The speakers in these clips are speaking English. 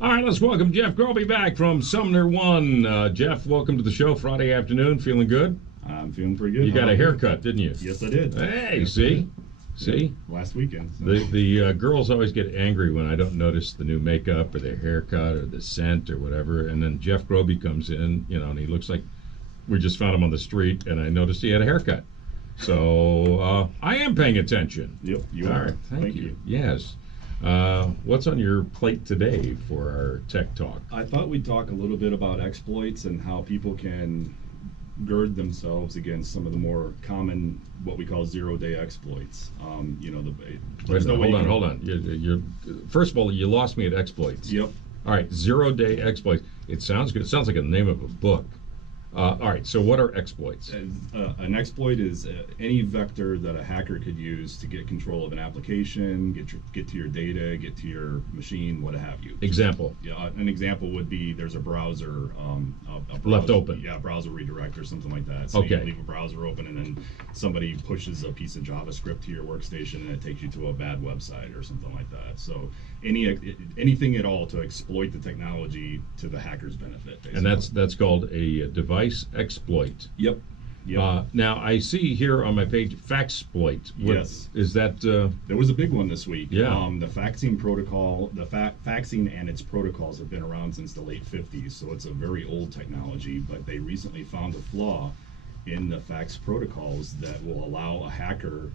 All right, let's welcome Jeff Groby back from SumnerOne. Jeff, welcome to the show Friday afternoon. Feeling good? I'm feeling pretty good. You got a haircut, didn't you? Yes, I did. Hey, see? See? Last weekend. So. The girls always get angry when I don't notice the new makeup or their haircut or the scent or whatever. And then Jeff Groby comes in, and he looks like we just found him on the street, and I noticed he had a haircut. So I am paying attention. Yep, you are. All right, thank you. Yes. What's on your plate today for our tech talk? I thought we'd talk a little bit about exploits and how people can gird themselves against some of the more common, what we call zero-day exploits. Hold on. You're first of all, you lost me at exploits. Yep. All right, zero-day exploits. It sounds good. It sounds like the name of a book. All right, so what are exploits? An exploit is any vector that a hacker could use to get control of an application, get to your data, get to your machine, what have you. Example? Yeah, an example would be there's a browser, left open. Yeah, browser redirect or something like that. So okay. You leave a browser open and then somebody pushes a piece of JavaScript to your workstation and it takes you to a bad website or something like that. So anything at all to exploit the technology to the hacker's benefit. Basically. And that's called a device exploit. Yep. Now I see here on my page Faxploit. Yes. Is that? There was a big one this week. Yeah. The Faxing protocol, Faxing and its protocols have been around since the late 50s, so it's a very old technology. But they recently found a flaw in the fax protocols that will allow a hacker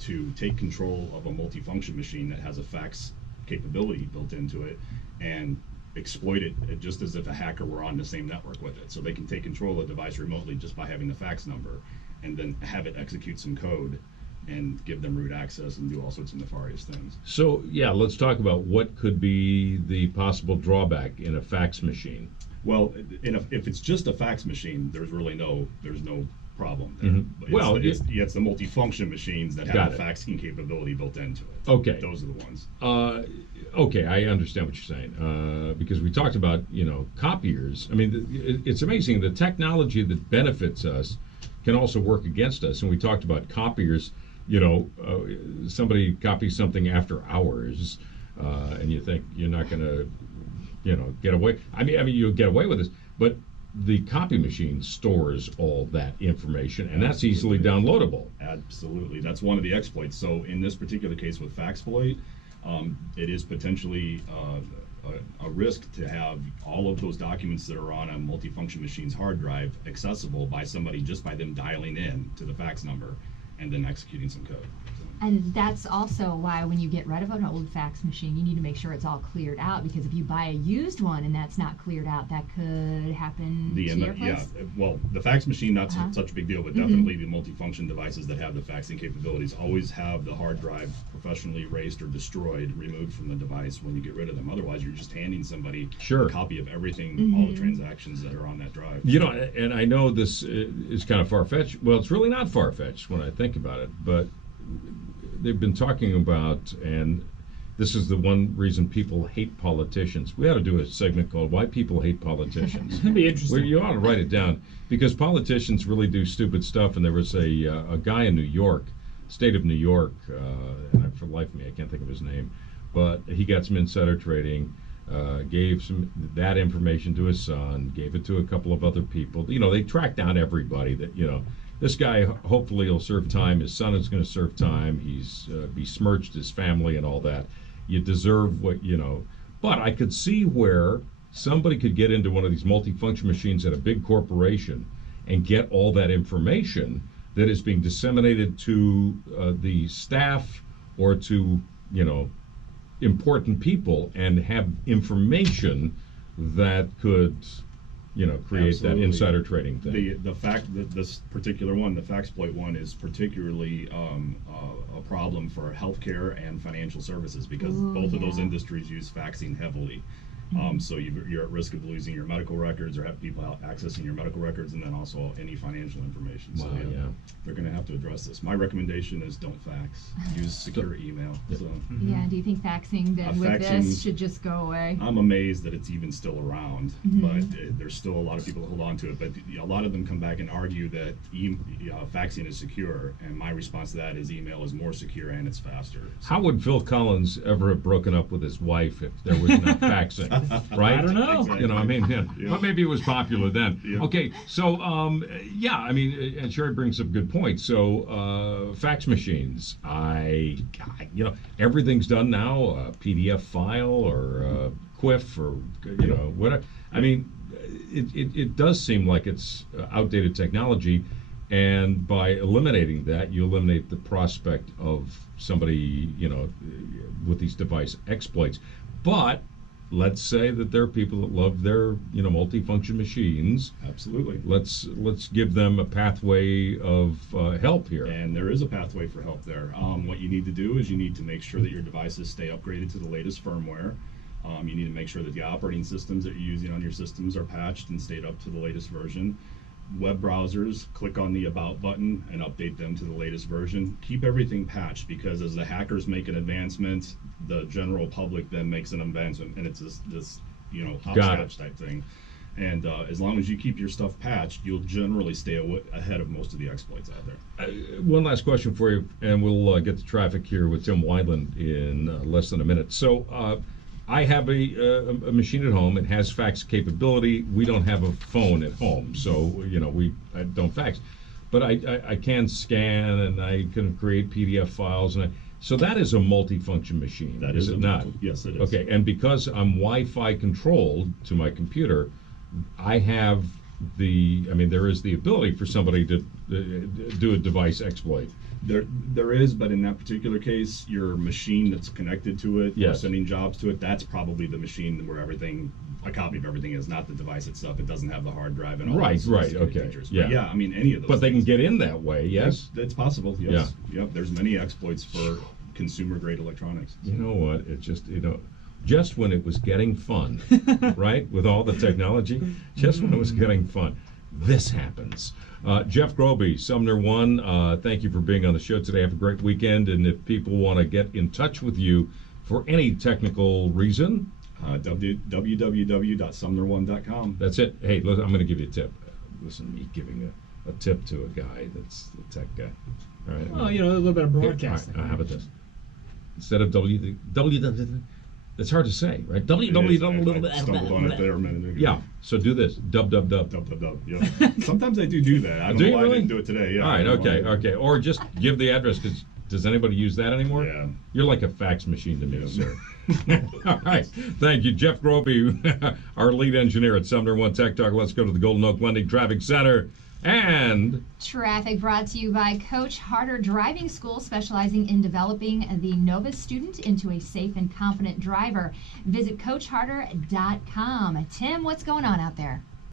to take control of a multifunction machine that has a fax capability built into it and exploit it just as if a hacker were on the same network with it. So they can take control of the device remotely just by having the fax number and then have it execute some code and give them root access and do all sorts of nefarious things. So yeah, let's talk about what could be the possible drawback in a fax machine. Well, if it's just a fax machine, there's no problem there. Mm-hmm. It's the multifunction machines that have the faxing capability built into it. Okay. Those are the ones. Okay, I understand what you're saying. Because we talked about, copiers. I mean, it's amazing. The technology that benefits us can also work against us. And we talked about copiers. Somebody copies something after hours, and you think you're not going to, get away. I mean, you'll get away with this, but the copy machine stores all that information, and that's easily downloadable. Absolutely. That's one of the exploits. So in this particular case with Faxploit, it is potentially a risk to have all of those documents that are on a multifunction machine's hard drive accessible by somebody just by them dialing in to the fax number and then executing some code. And that's also why when you get rid of an old fax machine, you need to make sure it's all cleared out, because if you buy a used one and that's not cleared out, that could happen to your place. Yeah, well, the fax machine, not such a big deal, but definitely the multifunction devices that have the faxing capabilities always have the hard drive professionally erased or destroyed, removed from the device when you get rid of them. Otherwise, you're just handing somebody a copy of everything, all the transactions that are on that drive. And I know this is kind of far-fetched. Well, it's really not far-fetched when I think about it, but they've been talking about, and this is the one reason people hate politicians. We ought to do a segment called "Why People Hate Politicians." That'd be interesting. You ought to write it down, because politicians really do stupid stuff. And there was a guy in New York, state of New York, and for the life of me I can't think of his name, but he got some insider trading, gave that information to his son, gave it to a couple of other people. They tracked down everybody that this guy hopefully will serve time. His son is going to serve time. He's besmirched his family and all that. You deserve what But I could see where somebody could get into one of these multifunction machines at a big corporation and get all that information that is being disseminated to the staff or to important people, and have information that could create that insider trading thing. The fact that this particular one, the Faxploit one, is particularly a problem for healthcare and financial services, because both of those industries use faxing heavily. So you're at risk of losing your medical records or have people accessing your medical records, and then also any financial information. So they're going to have to address this. My recommendation is don't fax. Use secure email. So, yeah, do you think faxing then with this should just go away? I'm amazed that it's even still around, but there's still a lot of people that hold on to it. But a lot of them come back and argue that faxing is secure, and my response to that is email is more secure and it's faster. So. How would Phil Collins ever have broken up with his wife if there was not faxing? right? I don't know. Exactly. You know, I mean, yeah. Yeah. Well, maybe it was popular then. Yeah. Okay, so yeah, I mean, and Sherry brings up a good point. So fax machines, you know, everything's done now, a PDF file or QUIF or you know whatever. I mean, it does seem like it's outdated technology. And by eliminating that, you eliminate the prospect of somebody, you know, with these device exploits. But let's say that there are people that love their, you know, multifunction machines. Absolutely. Let's give them a pathway of help here. And there is a pathway for help there. What you need to do is you need to make sure that your devices stay upgraded to the latest firmware. You need to make sure that the operating systems that you're using on your systems are patched and stayed up to the latest version. Web browsers, click on the About button and update them to the latest version. Keep everything patched, because as the hackers make an advancement, the general public then makes an advancement, and it's this you know, hopscotch type thing. And as long as you keep your stuff patched, you'll generally stay ahead of most of the exploits out there. One last question for you, and we'll get to traffic here with Tim Wineland in less than a minute. So I have a machine at home. It has fax capability. We don't have a phone at home, so you know I don't fax, but I can scan and I can create PDF files, and so that is a multifunction machine. That is it not? Yes, it is. Okay, and because I'm Wi-Fi controlled to my computer, I have there is the ability for somebody to do a device exploit. There is, but in that particular case, your machine that's connected to it, Yes. or sending jobs to it, that's probably the machine where a copy of everything is, not the device itself. It doesn't have the hard drive and all Right, those right, security okay, features. yeah. But yeah, I mean, any of those. But they can things. get in that way, yes? It's possible, yes. Yep, there's many exploits for consumer-grade electronics. You know what? It just, you know, just when it was getting fun, right? With all the technology, just when it was getting fun, this happens. Jeff Groby, SumnerOne, thank you for being on the show today. Have a great weekend. And if people want to get in touch with you for any technical reason, www.sumnerone.com. that's it. Hey, listen, I'm going to give you a tip. Listen, me giving a tip to a guy that's the tech guy. All right. Well, you know, a little bit of Here, broadcasting. all right, how about this? Instead of W, it's hard to say, right? I stumbled on it there a minute ago. Yeah, so do this. Dub. Yeah. Sometimes I do that. I don't Do know you why really? I didn't do it today. Yeah. All right, I don't know okay. Or just give the address, because does anybody use that anymore? Yeah. You're like a fax machine to me, Yeah. sir. All right, thank you. Jeff Groby, our lead engineer at SumnerOne Tech Talk. Let's go to the Golden Oak Lending Traffic Center. And Traffic brought to you by Coach Harder Driving School, specializing in developing the novice student into a safe and confident driver. Visit CoachHarder.com. Tim, what's going on out there?